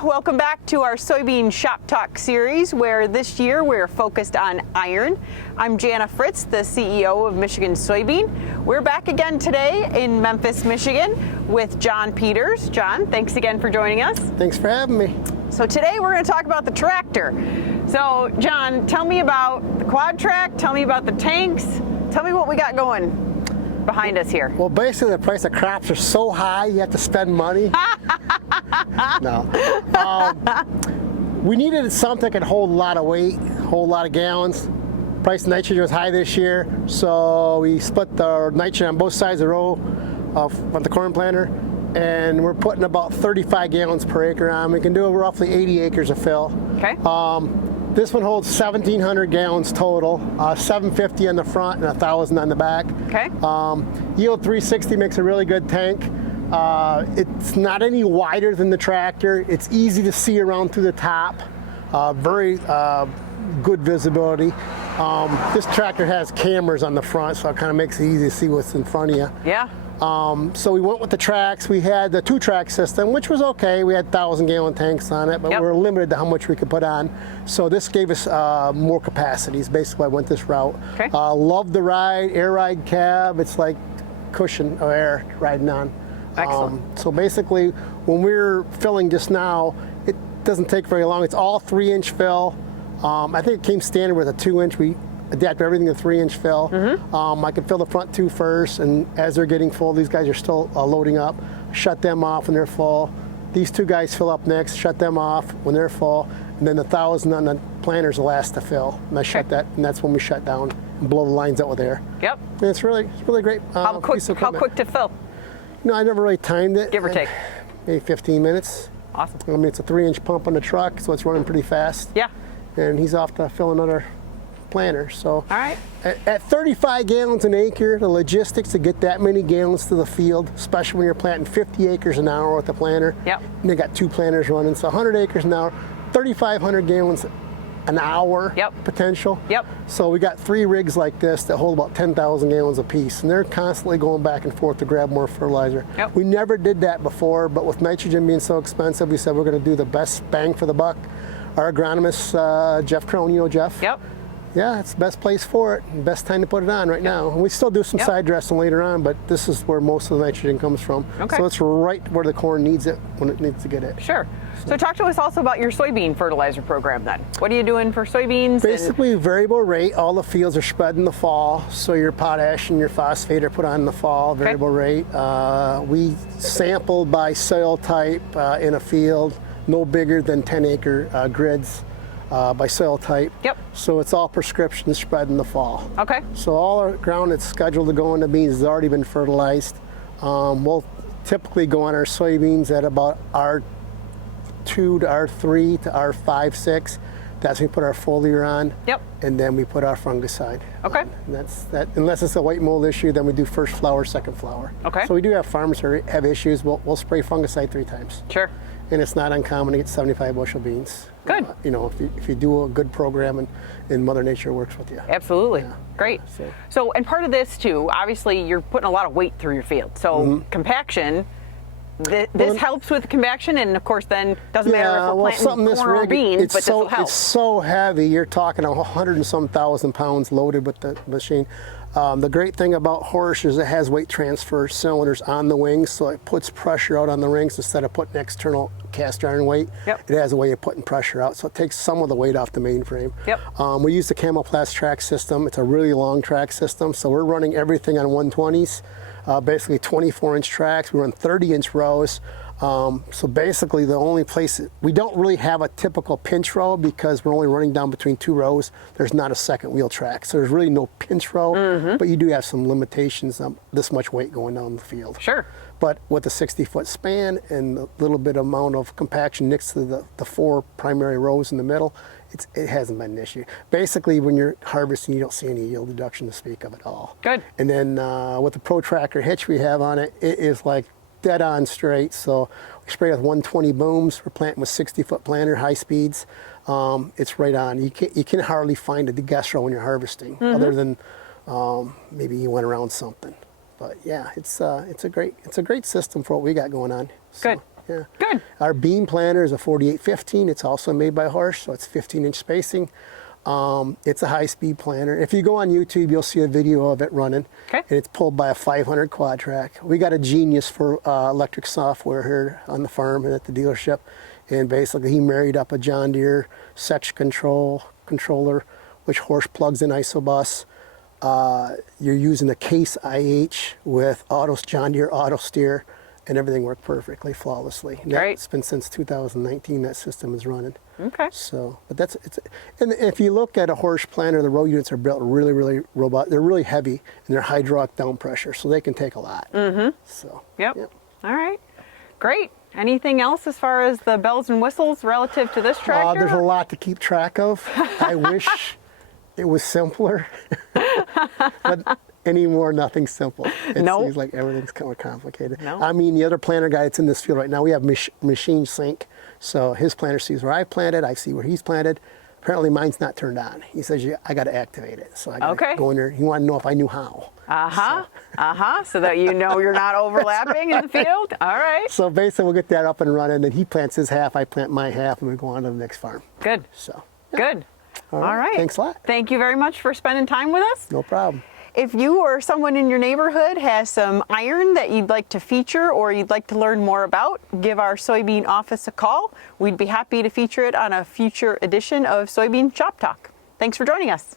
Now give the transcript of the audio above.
Welcome back to our Soybean Shoptalk series, where this year we're focused on iron. I'm Janna Fritz, the CEO of Michigan Soybean. We're back again today in Memphis, Michigan with John Peters. John, thanks again for joining us. Thanks for having me. So today we're going to talk about the tractor. So John, tell me about the Quadtrac, tell me about the tanks, tell me what we got going behind us here. Well, basically the price of crops are so high you have to spend money. No. We needed something that could hold a lot of weight, hold a lot of gallons. Price of nitrogen was high this year, so we split the nitrogen on both sides of the row of the corn planter, and we're putting about 35 gallons per acre on. We can do roughly 80 acres of fill. Okay. This one holds 1,700 gallons total, 750 on the front and 1,000 on the back. Okay. Yield 360 makes a really good tank. It's not any wider than the tractor. It's easy to see around through the top. Very good visibility. This tractor has cameras on the front, so it kind of makes it easy to see what's in front of you. Yeah. So we went with the tracks. We had the 2-track system, which was okay. We had 1,000-gallon tanks on it, but we were limited to how much we could put on. So this gave us more capacities. Basically, I went this route. Okay. Love the ride, air ride cab. It's like cushion of air riding on. Excellent. So basically, when we're filling just now, it doesn't take very long. It's all 3-inch fill. I think it came standard with a 2-inch. We adapt everything to 3-inch fill. I can fill the front 2 first, and as they're getting full, these guys are still loading up. Shut them off when they're full. These 2 guys fill up next, shut them off when they're full, and then the 1,000 on the planter's the last to fill. And I shut that, and that's when we shut down and blow the lines out with air. Yep. And it's really great. How quick to fill? No, I never really timed it. Give or take. Maybe 15 minutes. Awesome. I mean, it's a 3-inch pump on the truck, so it's running pretty fast. Yeah. And he's off to fill another planter. So all right. At 35 gallons an acre, the logistics to get that many gallons to the field, especially when you're planting 50 acres an hour with the planter. Yep. And they got 2 planters running, so 100 acres an hour, 3,500 gallons an hour potential. Yep. So we got 3 rigs like this that hold about 10,000 gallons apiece, and they're constantly going back and forth to grab more fertilizer. Yep. We never did that before, but with nitrogen being so expensive, we said we're going to do the best bang for the buck. Our agronomist, Jeff Crone, you know Jeff? Yep. Yeah, it's the best place for it, best time to put it on right now. And we still do some side dressing later on, but this is where most of the nitrogen comes from. Okay. So it's right where the corn needs it when it needs to get it. Sure. So talk to us also about your soybean fertilizer program then. What are you doing for soybeans? Basically variable rate. All the fields are spread in the fall, so your potash and your phosphate are put on in the fall, variable rate. We sample by soil type in a field, no bigger than 10-acre grids. By soil type. Yep. So it's all prescription spread in the fall. Okay. So all our ground that's scheduled to go into beans has already been fertilized. We'll typically go on our soybeans at about R2 to R3 to R5, 6. That's when we put our foliar on. Yep. And then we put our fungicide. Okay. And that's that. Unless it's a white mold issue, then we do first flower, second flower. Okay. So we do have farmers who have issues. We'll spray fungicide 3 times. Sure. And it's not uncommon to get 75 bushel beans. Good. You know, if you do a good program and Mother Nature works with you. Absolutely. Yeah. Great. So, and part of this too, obviously you're putting a lot of weight through your field. So compaction, this helps with compaction, and of course then doesn't matter if we're planting corn or beans, but this will help. It's so heavy, you're talking 100 and some thousand pounds loaded with the machine. The great thing about Horsch is it has weight transfer cylinders on the wings, so it puts pressure out on the rings instead of putting external cast iron weight. Yep. It has a way of putting pressure out, so it takes some of the weight off the mainframe. Yep. We use the Camoplast track system. It's a really long track system, so we're running everything on 120s, basically 24-inch tracks. We run 30-inch rows. So basically the only place, we don't really have a typical pinch row because we're only running down between 2 rows. There's not a second wheel track. So there's really no pinch row, but you do have some limitations on this much weight going down the field. Sure. But with a 60-foot span and a little bit amount of compaction next to the 4 primary rows in the middle, it hasn't been an issue. Basically, when you're harvesting, you don't see any yield reduction to speak of at all. Good. And then with the Pro Tracker hitch we have on it, it is like dead on straight. So we spray with 120 booms. We're planting with 60-foot planter, high speeds. It's right on. You can hardly find a deguess row when you're harvesting, other than maybe you went around something. But yeah, it's a great system for what we got going on. So. Good. Yeah. Good. Our bean planter is a 4815. It's also made by Horsch, so it's 15-inch spacing. It's a high-speed planter. If you go on YouTube, you'll see a video of it running. Okay. And it's pulled by a 500 Quadtrac. We got a genius for electric software here on the farm and at the dealership. And basically, he married up a John Deere section controller, which Horsch plugs in isobus. You're using a case IH with John Deere auto steer, and everything worked perfectly, flawlessly. Great. It's been since 2019 that system is running. Okay. So, but and if you look at a Horsch planter, the row units are built really, really robust. They're really heavy, and they're hydraulic down pressure, so they can take a lot. Mm-hmm. So. Yep. All right. Great. Anything else as far as the bells and whistles relative to this tractor? There's a lot to keep track of. I wish it was simpler, but anymore, nothing's simple. It seems like everything's kind of complicated. No. I mean, the other planter guy that's in this field right now, we have machine sync, so his planter sees where I planted, I see where he's planted. Apparently mine's not turned on. He says, I got to activate it. So I got to go in there. He wanted to know if I knew how. So that you know you're not overlapping in the field? All right. So basically we'll get that up and running, and he plants his half, I plant my half, and we go on to the next farm. Good. So. Good. All right. Thanks a lot. Thank you very much for spending time with us. No problem. If you or someone in your neighborhood has some iron that you'd like to feature or you'd like to learn more about, give our soybean office a call. We'd be happy to feature it on a future edition of Soybean Shoptalk. Thanks for joining us.